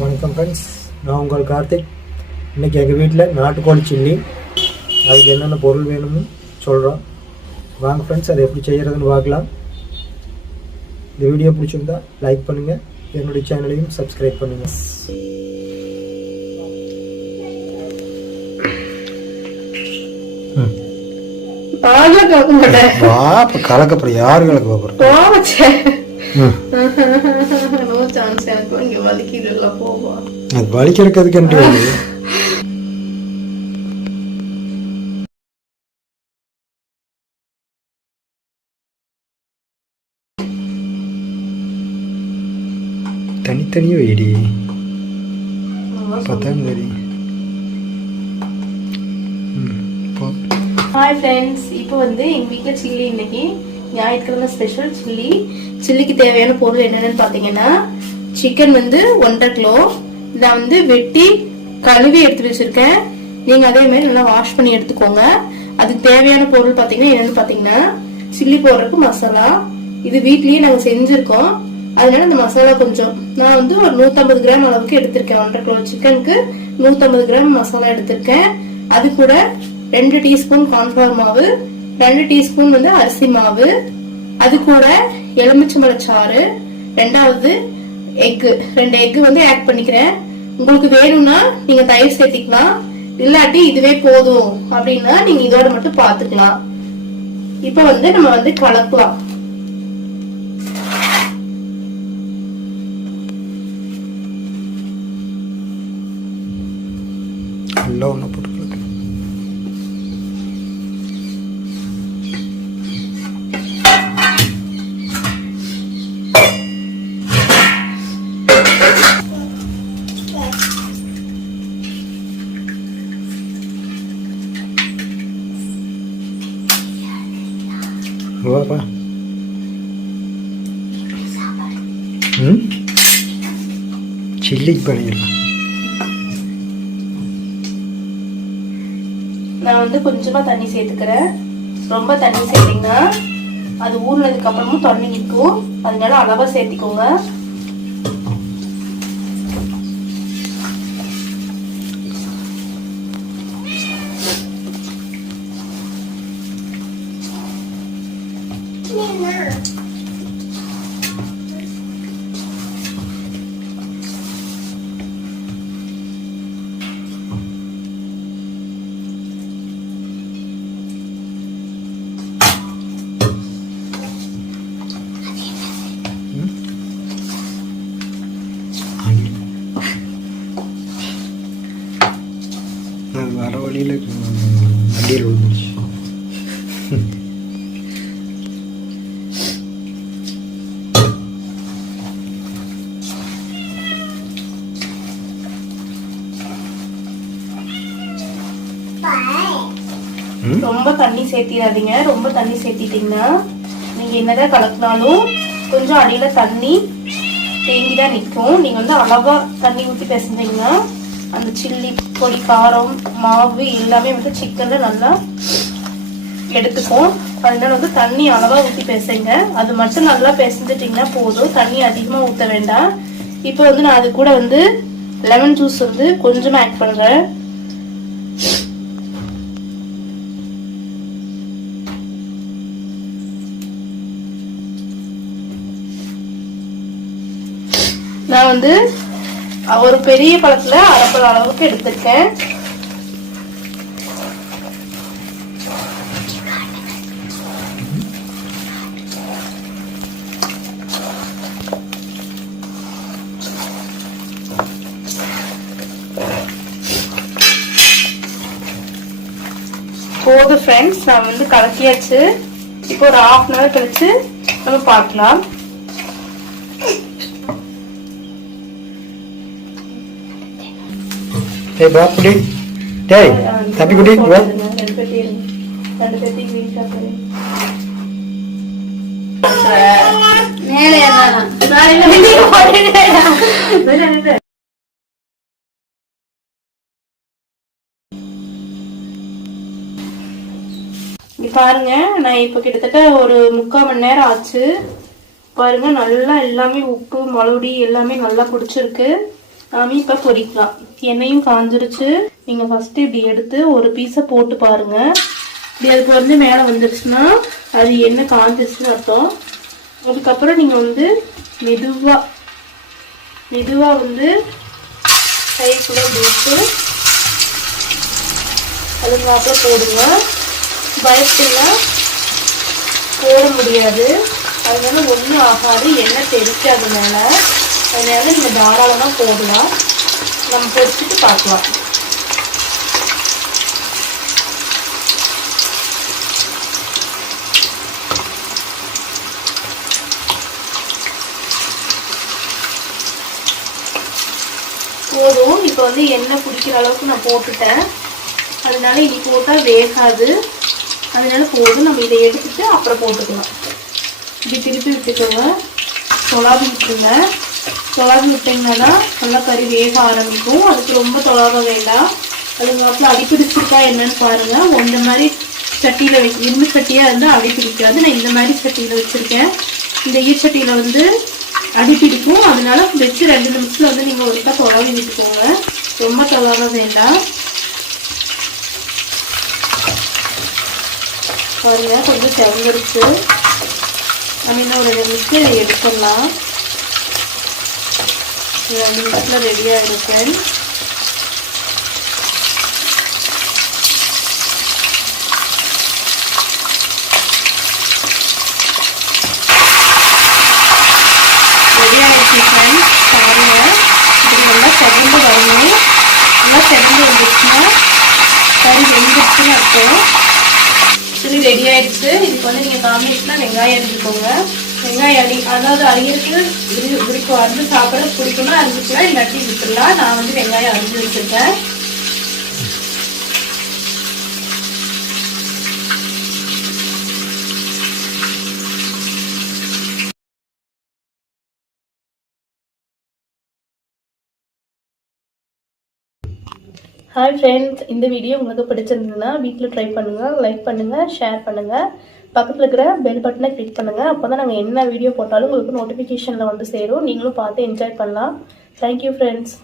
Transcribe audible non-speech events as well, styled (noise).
வணக்கம் ஃப்ரெண்ட்ஸ் நான் உங்கள் கார்த்திக். இன்னைக்கு எங்கள் வீட்டில் நாட்டுக்கோழி சில்லி. அதுக்கு என்னென்ன பொருள் வேணும்னு சொல்கிறோம் வாங்க ஃப்ரெண்ட்ஸ் அதை எப்படி செய்கிறதுன்னு பார்க்கலாம். இந்த வீடியோ பிடிச்சிருந்தா லைக் பண்ணுங்கள் என்னுடைய சேனலையும் சப்ஸ்கிரைப் பண்ணுங்கள் பாலை கலக்க மாட்டேன் வா இப்போ கலக்கப்புறம் யார் கலக்க போவச்சே நோ சான்ஸ் எனக்கு இங்க வலிக்குதுல்ல போவா அது வலிக்கிறதுக்கு என்று தனித்தனியே வெயிடி பார்த்தா சரி ஹாய் ஃப்ரெண்ட்ஸ் இப்போ வந்து எங்க வீட்ல சில்லி இன்னைக்கு ஞாயிற்றுக்கிழமை ஸ்பெஷல் சில்லி. சில்லிக்கு தேவையான பொருள் என்னென்னு பார்த்தீங்கன்னா சிக்கன் வந்து ஒன்றரை கிலோ. நான் வந்து வெட்டி கழுவி எடுத்து வச்சிருக்கேன். நீங்கள் அதே மாதிரி நல்லா வாஷ் பண்ணி எடுத்துக்கோங்க. அதுக்கு தேவையான பொருள் பார்த்தீங்கன்னா என்னென்னு பார்த்தீங்கன்னா சில்லி போடுறதுக்கு மசாலா. இது வீட்லேயே நாங்கள் செஞ்சுருக்கோம். அதனால இந்த மசாலா கொஞ்சம் நான் வந்து ஒரு 150 கிராம் அளவுக்கு எடுத்திருக்கேன். ஒன்றரை கிலோ சிக்கனுக்கு 150 கிராம் மசாலா எடுத்திருக்கேன். அது கூட ரெண்டு டீஸ்பூன் கார்ன்ஃபிளவர் மாவு ரெண்டு டீஸ்பூன் வந்து அரிசி மாவு. அது கூட எலுமிச்சம்பழச்சாறு ரெண்டாவது எக்கு ரெண்டு எக்கு வந்து ஆட் பண்ணிக்கிறேன். உங்களுக்கு வேணும்னா நீங்க தயிர் சேர்த்திக்கலாம். இல்லாட்டி இதுவே போதும் அப்படின்னா நீங்க இதோட மட்டும் பாத்துக்கலாம் இப்ப வந்து நம்ம வந்து கலக்கலாம். நல்லா ஒன்று வாப்பா ம் சில்லிக்கு பண்ணிடலாம் நான் வந்து கொஞ்சமா தண்ணி சேர்த்துக்கிறேன். ரொம்ப தண்ணி சேர்த்திங்கன்னா அது ஊறினதுக்கு அப்புறமும் தண்ணி நிற்கும். அதனால அளவா சேர்த்திக்கோங்க. Hmm. (laughs) வர வழியில் வண்டியில் விழுந்துருச்சு. (laughs) ரொம்ப தண்ணி சேர்த்திடாதீங்க. ரொம்ப தண்ணி சேர்த்திட்டீங்கன்னா நீங்க என்னதான் கலக்கினாலும் கொஞ்சம் அடியில தண்ணி தேங்கி தான் நிற்கும். நீங்க வந்து அளவா தண்ணி ஊற்றி பிசைஞ்சீங்கன்னா அந்த சில்லி பொடி காரம் மாவு எல்லாமே வந்து சிக்கன்ல நல்லா எடுத்துக்கும். அதனால வந்து தண்ணி அளவா ஊற்றி பேசுங்க. அது மட்டும் நல்லா பிசைஞ்சிட்டிங்கன்னா போதும். தண்ணி அதிகமாக ஊற்ற வேண்டாம். இப்போ வந்து நான் அது கூட வந்து லெமன் ஜூஸ் வந்து கொஞ்சமாக ஆட் பண்ணுறேன் நான் வந்து ஒரு பெரிய பழத்துல அரைப்பழ அளவுக்கு எடுத்திருக்கேன். போதும் ஃப்ரெண்ட்ஸ் நான் வந்து கலக்கியாச்சு. இப்போ ஒரு ஹாஃப் அன் ஹவர் கழிச்சு நம்ம பார்க்கலாம். ஏய் பா குட்டி டேய் தம்பி வீட்டா போய் இங்க பாருங்க நான் இப்ப கிட்டத்தட்ட ஒரு முக்கால் மணி நேரம் ஆச்சு. பாருங்க நல்லா எல்லாமே உப்பு மறுபடி எல்லாமே நல்லா பிடிச்சிருக்கு நாம இப்போ பொரிக்கலாம். எண்ணெயும் காஞ்சிருச்சு. நீங்கள் ஃபஸ்ட்டு இப்படி எடுத்து ஒரு பீஸை போட்டு பாருங்க. இப்படி அதுக்கு வந்து மேலே வந்துருச்சுன்னா அது எண்ணெய் காஞ்சிருச்சுன்னு அர்த்தம். அதுக்கப்புறம் நீங்கள் வந்து மெதுவாக மெதுவாக வந்து கைக்குள்ளே போட்டு அதுக்கப்புறம் போடுங்க. பயத்துல போட முடியாது. அதனால ஒன்றும் ஆகாது. எண்ணெய் தெரிக்காது மேலே அதனால இந்த தாராளமாக போடலாம். நம்ம பொரிச்சிட்டு பார்க்கலாம். போதும். இப்போ வந்து எண்ணெய் குடிக்கிற அளவுக்கு நான் போட்டுட்டேன். அதனால இனி போட்டால் வேகாது. அதனால போதும். நம்ம இதை எடுத்துட்டு அப்புறம் போட்டுக்கலாம். இப்படி திருப்பி விட்டுக்கோங்க. சொலாபி விட்டுருங்க. தொலாவி விட்டிங்கன்னா நல்லா கறி வேக ஆரம்பிக்கும். அதுக்கு ரொம்ப தொலாவ வேண்டாம். அது அடி அடிப்பிடிச்சிருக்கா என்னன்னு பாருங்க. இந்த மாதிரி சட்டியில் வை இரும்பு சட்டியாக இருந்தால் அடி பிடிக்காது. நான் இந்த மாதிரி சட்டியில் வச்சுருக்கேன். இந்த ஈச்சட்டியில் வந்து அடி பிடிக்கும். அதனால வச்சு ரெண்டு நிமிஷத்தில் வந்து நீங்கள் ஒருக்கா தொலாவி விட்டுக்கோங்க. ரொம்ப தொலாவ வேண்டாம். பாருங்க கொஞ்சம் செவந்துருச்சு. நம்ம இன்னும் ஒரு ரெண்டு நிமிஷம் எடுத்துடலாம். இது ரெண்டு நிமிஷத்தில் ரெடியாக இருக்கேன் ரெடி ஆயிடுச்சு பாருங்க. நல்லா செவந்து வரணும். நல்லா செவந்து வந்துருச்சுன்னா கறி வெந்துருச்சுன்னு அர்த்தம். சரி ரெடி ஆயிடுச்சு. இதுக்கு வந்து நீங்கள் காம்பினேஷனாக வெங்காயம் எடுத்துக்கோங்க. வெங்காயம் அடி அதாவது அரியருக்கு விருப்பம் அரிஞ்சு சாப்பிட பிடிக்கும்னா அரிஞ்சிக்கலாம் இல்லாட்டி விட்டுடலாம்? நான் வந்து வெங்காயம் அரிஞ்சு வச்சுருக்கேன். ஹாய் ஃப்ரெண்ட்ஸ் இந்த வீடியோ உங்களுக்கு பிடிச்சிருந்ததுன்னா வீட்டில் ட்ரை பண்ணுங்கள் லைக் பண்ணுங்கள் ஷேர் பண்ணுங்கள் பக்கத்தில் இருக்கிற பெல் பட்டனை கிளிக் பண்ணுங்கள் அப்போ தான் நாங்கள் என்ன வீடியோ போட்டாலும் உங்களுக்கு நோட்டிஃபிகேஷனில் வந்து சேரும். நீங்களும் பார்த்து என்ஜாய் பண்ணலாம். Thank you friends